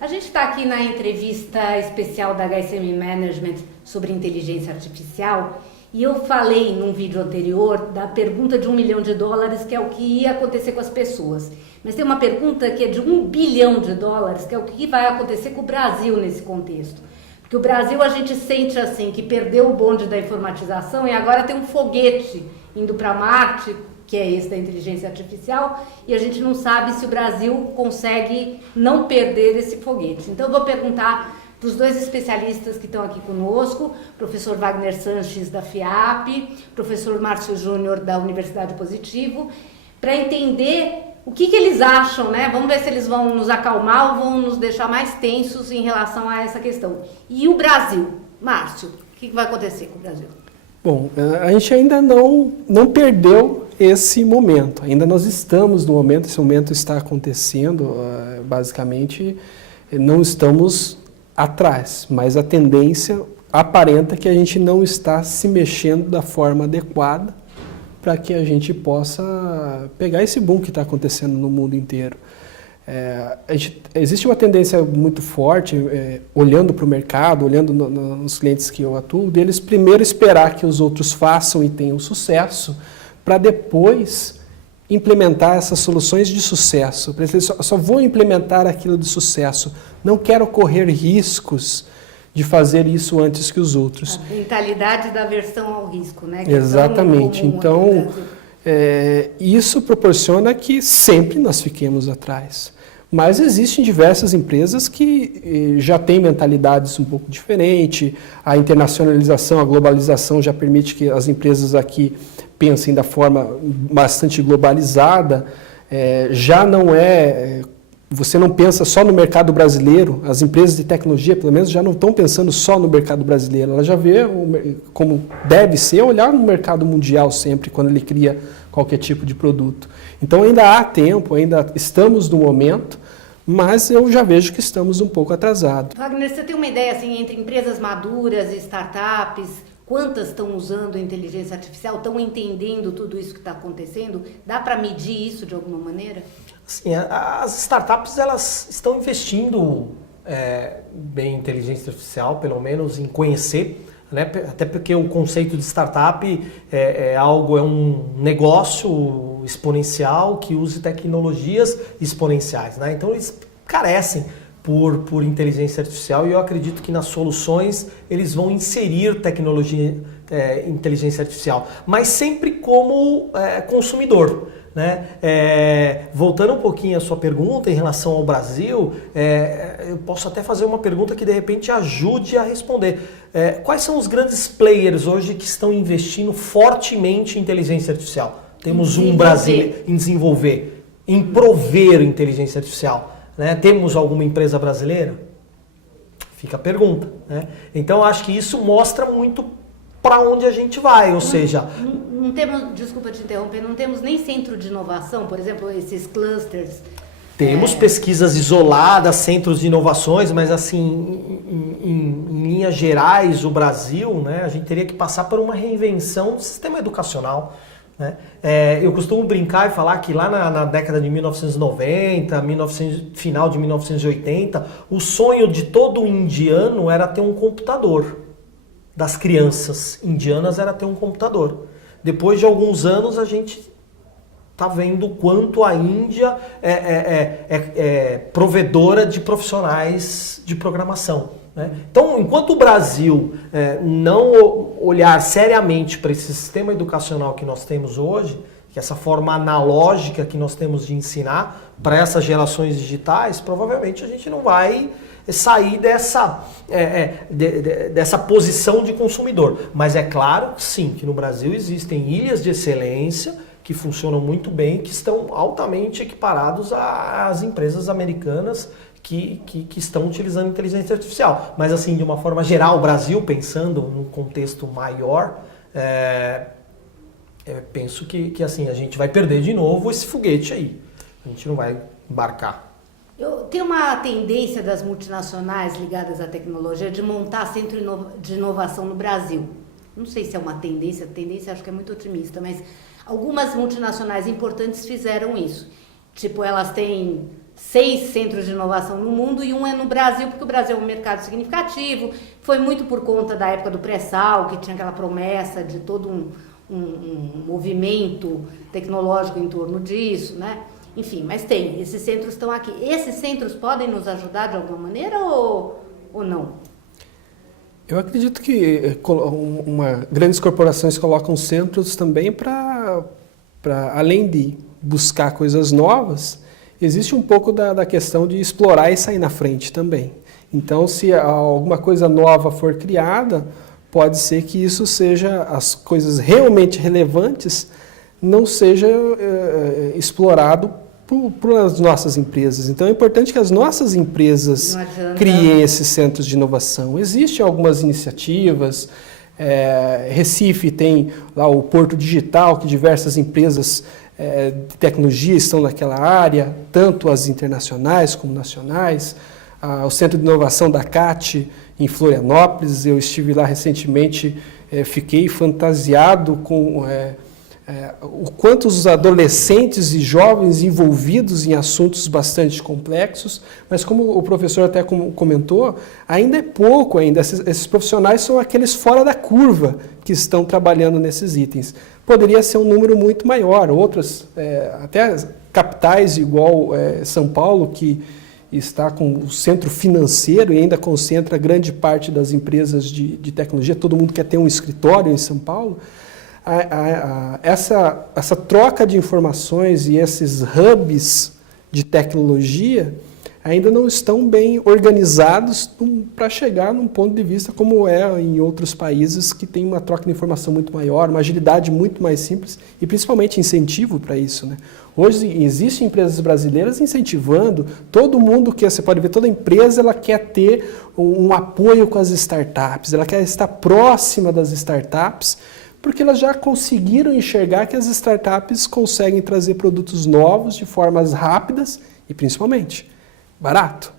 A gente está aqui na entrevista especial da HSM Management sobre inteligência artificial e eu falei num vídeo anterior da pergunta de $1 milhão, que é o que ia acontecer com as pessoas. Mas tem uma pergunta que é de $1 bilhão, que é o que vai acontecer com o Brasil nesse contexto. Porque o Brasil a gente sente assim que perdeu o bonde da informatização e agora tem um foguete indo para Marte, que é esse da inteligência artificial, e a gente não sabe se o Brasil consegue não perder esse foguete. Então eu vou perguntar para os dois especialistas que estão aqui conosco, professor Wagner Sanches da FIAP, professor Márcio Júnior da Universidade Positivo, para entender o que eles acham, né? Vamos ver se eles vão nos acalmar ou vão nos deixar mais tensos em relação a essa questão. E o Brasil? Márcio, o que vai acontecer com o Brasil? Bom, a gente ainda não perdeu esse momento, ainda nós estamos no momento, esse momento está acontecendo, basicamente não estamos atrás, mas a tendência aparenta que a gente não está se mexendo da forma adequada para que a gente possa pegar esse boom que está acontecendo no mundo inteiro. Existe uma tendência muito forte, olhando para o mercado, olhando nos clientes que eu atuo, deles primeiro esperar que os outros façam e tenham sucesso, para depois implementar essas soluções de sucesso. Só vou implementar aquilo de sucesso, não quero correr riscos de fazer isso antes que os outros. A mentalidade da aversão ao risco, né? Que exatamente. Então, isso proporciona que sempre nós fiquemos atrás. Mas existem diversas empresas que já têm mentalidades um pouco diferentes. A internacionalização, a globalização já permite que as empresas aqui pensem da forma bastante globalizada. Já não você não pensa só no mercado brasileiro. As empresas de tecnologia, pelo menos, já não estão pensando só no mercado brasileiro. Ela já vê como deve ser olhar no mercado mundial sempre, quando ele cria qualquer tipo de produto. Então ainda há tempo, ainda estamos no momento, mas eu já vejo que estamos um pouco atrasados. Wagner, você tem uma ideia assim, entre empresas maduras e startups, quantas estão usando a inteligência artificial, estão entendendo tudo isso que está acontecendo? Dá para medir isso de alguma maneira? Sim, as startups elas estão investindo bem em inteligência artificial, pelo menos em conhecer, né? Até porque o conceito de startup é um negócio exponencial que use tecnologias exponenciais, né? Então eles carecem por inteligência artificial e eu acredito que nas soluções eles vão inserir tecnologia, inteligência artificial, mas sempre como consumidor. Né? Voltando um pouquinho à sua pergunta em relação ao Brasil, eu posso até fazer uma pergunta que de repente ajude a responder. Quais são os grandes players hoje que estão investindo fortemente em inteligência artificial? Temos um Brasil em desenvolver, em prover inteligência artificial. Né? Temos alguma empresa brasileira? Fica a pergunta. Né? Então acho que isso mostra muito para onde a gente vai, ou seja... Não temos, desculpa te interromper, não temos nem centro de inovação, por exemplo, esses clusters. Temos pesquisas isoladas, centros de inovações, mas assim, em linhas gerais, o Brasil, né, a gente teria que passar por uma reinvenção do sistema educacional. Né? Eu costumo brincar e falar que lá na década de 1990, final de 1980, o sonho de todo indiano era ter um computador. Das crianças indianas era ter um computador. Depois de alguns anos a gente está vendo o quanto a Índia é provedora de profissionais de programação. Né? Então, enquanto o Brasil não olhar seriamente para esse sistema educacional que nós temos hoje, que essa forma analógica que nós temos de ensinar para essas gerações digitais, provavelmente a gente não vai sair dessa posição de consumidor. Mas é claro, sim, que no Brasil existem ilhas de excelência que funcionam muito bem, que estão altamente equiparados às empresas americanas que estão utilizando inteligência artificial. Mas assim, de uma forma geral, o Brasil, pensando num contexto maior, penso que assim, a gente vai perder de novo esse foguete aí. A gente não vai embarcar. Tem uma tendência das multinacionais ligadas à tecnologia de montar centro de inovação no Brasil. Não sei se é uma tendência acho que é muito otimista, mas algumas multinacionais importantes fizeram isso. Tipo, elas têm 6 centros de inovação no mundo e um é no Brasil, porque o Brasil é um mercado significativo. Foi muito por conta da época do pré-sal, que tinha aquela promessa de todo um movimento tecnológico em torno disso, né? Enfim, mas esses centros estão aqui. Esses centros podem nos ajudar de alguma maneira ou não? Eu acredito que grandes corporações colocam centros também para além de buscar coisas novas, existe um pouco da questão de explorar e sair na frente também. Então, se alguma coisa nova for criada, pode ser que isso seja, as coisas realmente relevantes, não seja explorado por as nossas empresas. Então, é importante que as nossas empresas criem esses centros de inovação. Existem algumas iniciativas, Recife tem lá o Porto Digital, que diversas empresas de tecnologia estão naquela área, tanto as internacionais como nacionais. O Centro de Inovação da CAT, em Florianópolis, eu estive lá recentemente, fiquei fantasiado com o quanto os adolescentes e jovens envolvidos em assuntos bastante complexos, mas como o professor até comentou, ainda é pouco ainda. Esses profissionais são aqueles fora da curva que estão trabalhando nesses itens. Poderia ser um número muito maior, outras, até capitais igual São Paulo, que está com o centro financeiro e ainda concentra grande parte das empresas de tecnologia, todo mundo quer ter um escritório em São Paulo. Essa troca de informações e esses hubs de tecnologia ainda não estão bem organizados para chegar num ponto de vista como é em outros países que tem uma troca de informação muito maior, uma agilidade muito mais simples e principalmente incentivo para isso, né? Hoje existem empresas brasileiras incentivando, todo mundo você pode ver, toda empresa ela quer ter um apoio com as startups, ela quer estar próxima das startups, porque elas já conseguiram enxergar que as startups conseguem trazer produtos novos de formas rápidas e principalmente barato.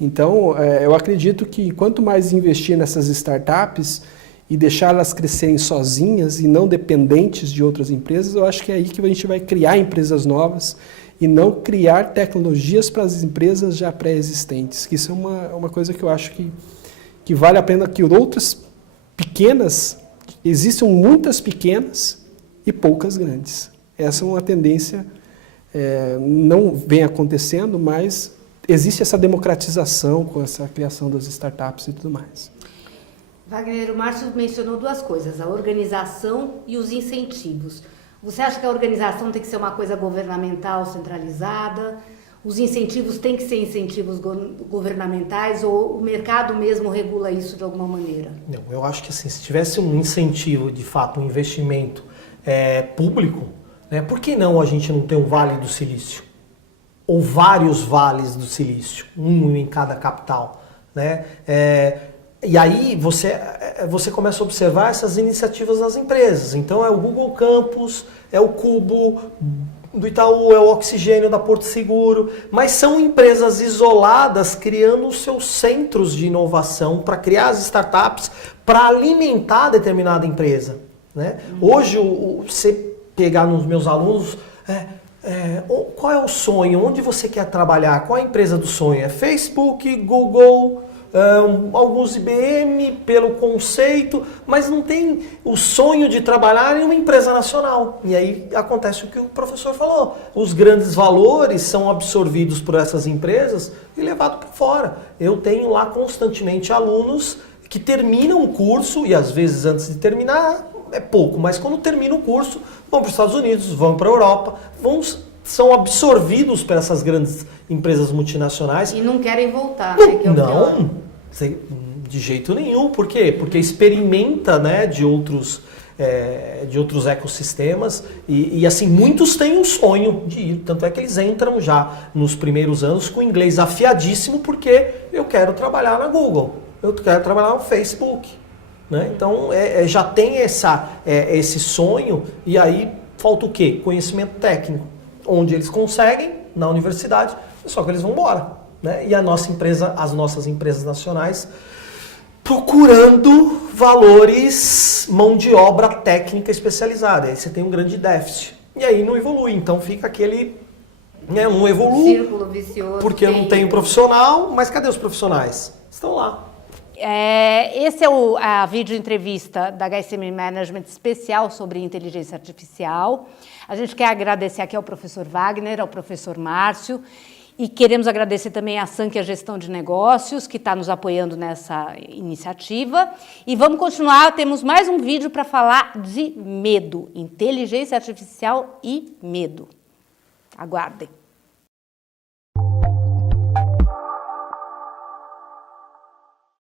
Então, eu acredito que quanto mais investir nessas startups e deixar elas crescerem sozinhas e não dependentes de outras empresas, eu acho que é aí que a gente vai criar empresas novas e não criar tecnologias para as empresas já pré-existentes. Que isso é uma coisa que eu acho que vale a pena que outras pequenas, existam muitas pequenas e poucas grandes. Essa é uma tendência, não vem acontecendo, mas existe essa democratização com essa criação das startups e tudo mais. Wagner, o Márcio mencionou duas coisas, a organização e os incentivos. Você acha que a organização tem que ser uma coisa governamental centralizada? Os incentivos têm que ser incentivos governamentais ou o mercado mesmo regula isso de alguma maneira? Não, eu acho que assim, se tivesse um incentivo, de fato, um investimento público, né, por que não a gente não ter um Vale do Silício? Ou vários vales do silício, um em cada capital, né? E aí você começa a observar essas iniciativas das empresas. Então é o Google Campus, é o Cubo do Itaú, é o Oxigênio da Porto Seguro, mas são empresas isoladas criando os seus centros de inovação para criar as startups, para alimentar determinada empresa, né? Hoje, você pegar nos meus alunos... qual é o sonho? Onde você quer trabalhar? Qual é a empresa do sonho? É Facebook, Google, alguns IBM pelo conceito, mas não tem o sonho de trabalhar em uma empresa nacional. E aí acontece o que o professor falou. Os grandes valores são absorvidos por essas empresas e levados para fora. Eu tenho lá constantemente alunos que terminam o curso e às vezes antes de terminar... é pouco, mas quando termina o curso, vão para os Estados Unidos, vão para a Europa, são absorvidos por essas grandes empresas multinacionais. E não querem voltar, né? Que é o não, de jeito nenhum. Por quê? Porque experimenta, né, de outros ecossistemas e assim, muitos têm um sonho de ir. Tanto é que eles entram já nos primeiros anos com inglês afiadíssimo porque eu quero trabalhar na Google, eu quero trabalhar no Facebook. Né? Então, já tem esse sonho e aí falta o quê? Conhecimento técnico. Onde eles conseguem, na universidade, só que eles vão embora. Né? E as nossas empresas nacionais procurando valores, mão de obra técnica especializada. Aí você tem um grande déficit. E aí não evolui. Então fica né? Não evoluo, círculo vicioso. porque eu não tenho profissional, mas cadê os profissionais? Estão lá. Esse é a vídeo entrevista da HSM Management especial sobre inteligência artificial. A gente quer agradecer aqui ao professor Wagner, ao professor Márcio, e queremos agradecer também à Sank, a Gestão de Negócios, que está nos apoiando nessa iniciativa. E vamos continuar, temos mais um vídeo para falar de medo, inteligência artificial e medo. Aguardem.